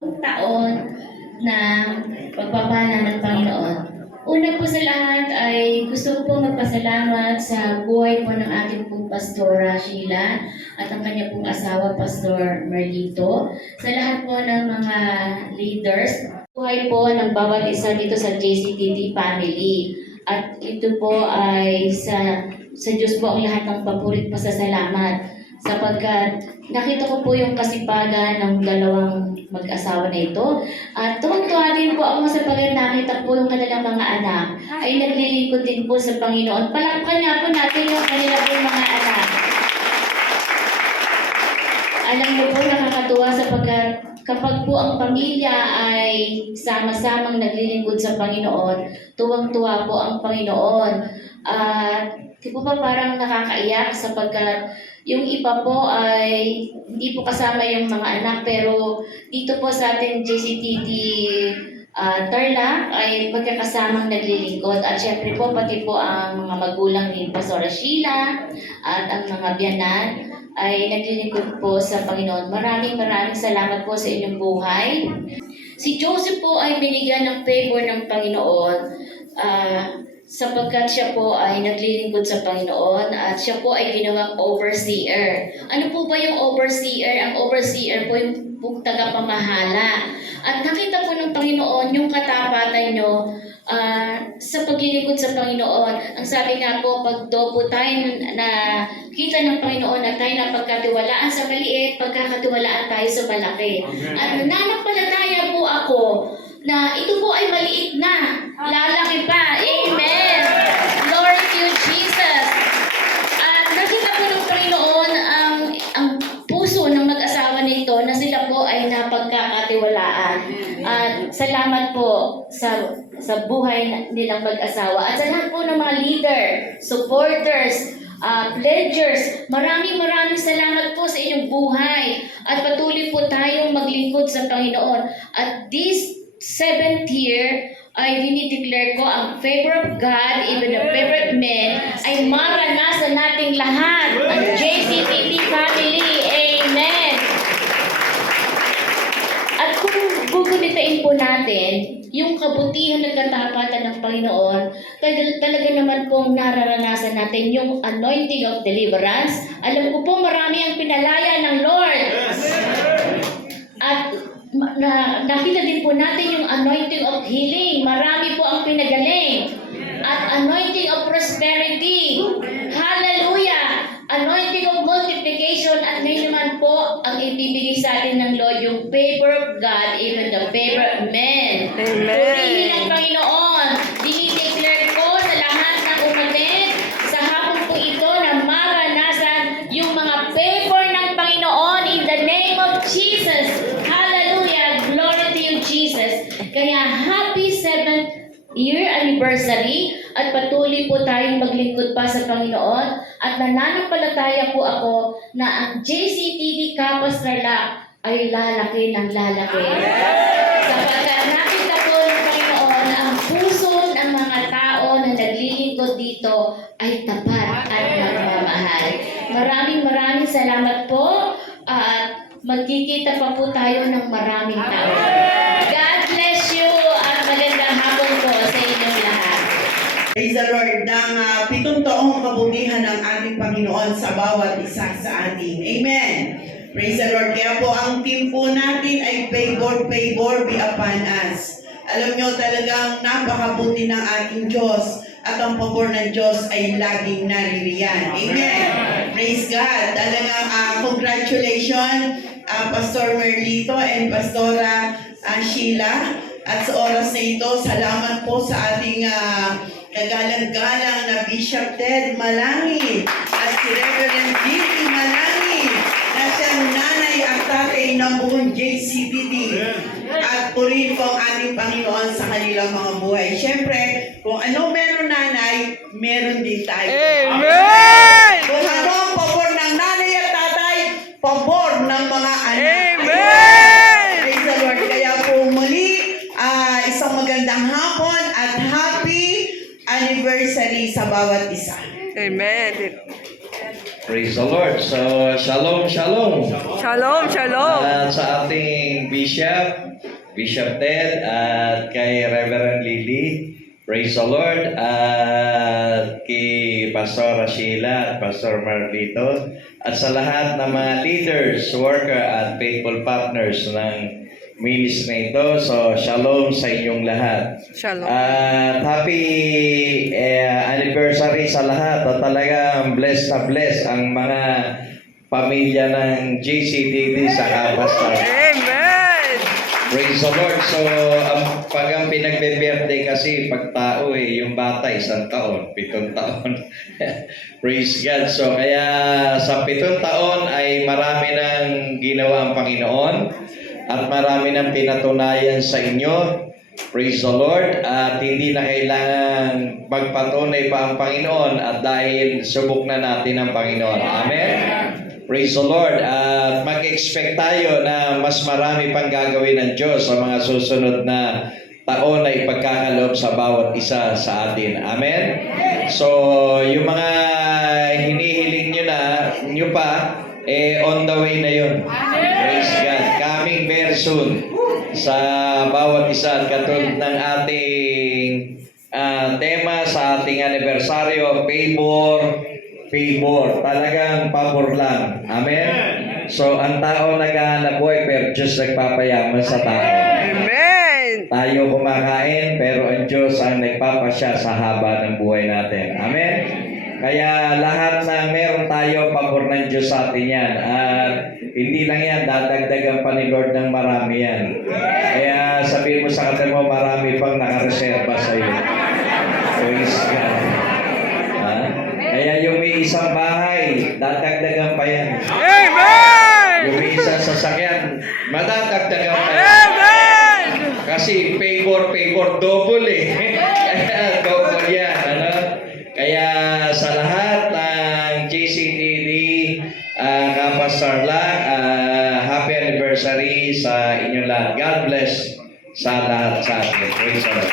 taon na pagpapala ng Panginoon. Una po sa lahat ay gusto ko pong magpasalamat sa buhay po ng ating pong Pastora Sheila at ang kanya pong asawa, Pastor Merlito. Sa lahat po ng mga leaders, buhay po ng bawat isa dito sa JCTD family. At ito po ay sa Diyos po ang lahat ng papurit pasasalamat. Sapagkat nakita ko po yung kasipagan ng dalawang mag-asawa na ito. At tuwang-tuwa din po ako sapagkat nakita po yung kanilang mga anak ay naglilingkod din po sa Panginoon. Palakpan nga po natin yung kanila po mga anak. Alam niyo po, nakakatuwa sapagkat kapag po ang pamilya ay sama-samang naglilingkod sa Panginoon, tuwang-tuwa po ang Panginoon. Di po ba parang nakakaiyak sapagkat yung iba po ay hindi po kasama yung mga anak, pero dito po sa ating JCTD Tarlac ay magkakasamang naglilingkod. At syempre po pati po ang mga magulang ni Pastora Sheila at ang mga biyanan ay naglilingkod po sa Panginoon. Maraming salamat po sa inyong buhay. Si Joseph po ay binigyan ng favor ng Panginoon sapagkat siya po ay naglilingkod sa Panginoon at siya po ay ginawang overseer. Ano po ba yung overseer? Ang overseer po yung tagapamahala. At nakita po ng Panginoon yung katapatan nyo sa paglilingkod sa Panginoon. Ang sabi nga po, pag po tayo na kita ng Panginoon na tayo na pagkatiwalaan sa maliit, pagkakatiwalaan tayo sa malaki. At nananampalataya po ako na ito po ay maliit na, lalaki pa. Amen! Glory to you, Jesus! At nakita po ng Panginoon ang puso ng mag-asawa nito na sila po ay napagkakatiwalaan. At salamat po sa buhay nilang mag-asawa. At sa lahat po ng mga leader, supporters, pledgers, maraming salamat po sa inyong buhay. At patuloy po tayong maglingkod sa Panginoon. At this 7th year, ay dinideclare ko ang favor of God, even the favor of men, ay maranasan nating lahat ang JCTD family. Amen! At kung gugunitain po natin yung kabutihan at katapatan ng Panginoon, talaga naman pong nararanasan natin yung anointing of deliverance. Alam ko po marami ang pinalaya ng Lord. At nakita din po natin yung anointing of healing. Marami po ang pinagaling. At anointing of prosperity. Hallelujah! Anointing of multiplication. At ngayon naman po, ang ibibigay sa atin ng Lord, yung favor of God, even the favor of men. Amen! Purihin ang Panginoon. Dinideclare ko sa lahat ng umatin sa hapon po ito na maranasan yung mga favor ng Panginoon in the name of Jesus. Kaya happy 7th year anniversary at patuloy po tayong maglingkod pa sa Panginoon at nananampalataya po ako na ang JCTD Campus Tarlac ay lalaki ng lalaki. Sapagkat nakita po ng Panginoon ang puso ng mga tao na naglilingkod dito ay tapat at nagmamahal. Maraming salamat po at magkikita pa po tayo ng maraming tao. God bless you at magandang hapon po sa inyong lahat. Praise the Lord, ng 7 taong kabutihan ng ating Panginoon sa bawat isa sa atin. Amen. Praise the Lord. Kaya po ang team po natin ay favor be upon us. Alam nyo talagang napakabuti ng ating Diyos at ang pabor ng Diyos ay laging naririyan. Amen. Praise God. Talagang congratulations Pastor Merlito and Pastora Sheila. At sa oras na ito, salamat po sa ating kagalang-galang na Bishop Ted Malangit at si Reverend Vicky Malangit na siyang nanay at tatay ng buong JCTD. At purihin po ang ating Panginoon sa kanilang mga buhay. Siyempre, kung ano meron nanay, meron din tayo. Amen! Kung ano ang pabor ng nanay at tatay, pabor ng mga anak. Amen! Praise the Lord. Kaya po muli, isang magandang hapon at happy anniversary sa bawat isa. Amen! Praise the Lord. So, shalom, shalom. Shalom, shalom. At sa ating Bishop Ted, at kay Reverend Lily, praise the Lord. At kay Pastor Sheila at Pastor Marlito. At sa lahat ng mga leaders, worker, at faithful partners ng ministry ito. So, shalom sa inyong lahat. Shalom. At happy anniversary sa lahat. At talagang blessed na blessed ang mga pamilya ng JCDD sa Kapastar. Amen. Praise the Lord. So, pag ang pinagbe-birthday kasi, pag tao yung bata, 1 taon, 7 taon. Praise God. So, kaya sa 7 taon ay marami ng ginawa ang Panginoon at marami ng pinatunayan sa inyo. Praise the Lord. At hindi na kailangan magpatunay pa ang Panginoon at dahil subok na natin ang Panginoon. Amen. Praise the Lord. At mag-expect tayo na mas marami pang gagawin ng Diyos sa mga susunod na taon na ipagkakaloob sa bawat isa sa atin. Amen? So, yung mga hinihiling nyo pa, on the way na yun. Praise God. Coming very soon sa bawat isa. At katulad ng ating tema sa ating anibersaryo, favor. Talagang pabor lang. Amen? So, ang tao naghahanap buhay, pero Diyos nagpapayaman sa tao. Amen. Tayo kumakain, pero ang Diyos ang nagpapasya sa haba ng buhay natin. Amen? Kaya lahat na meron tayo, pabor ng Diyos sa atin yan. At hindi lang yan, dadagdagan pa ni Lord ng marami yan. Kaya sabihin mo sa katabi mo, marami pang nakareserba sa iyo. Praise God. Kaya yung may isang bahay, dadagdagan pa yan. Amen. Yung may isang sasakyan, madadagdagan pa yan. Amen. Kasi favor, double Kaya double yan. Ano? Kaya sa lahat ng JCDD, Kapastar lang, happy anniversary sa inyong lahat. God bless sa lahat sa atin. Praise the Lord.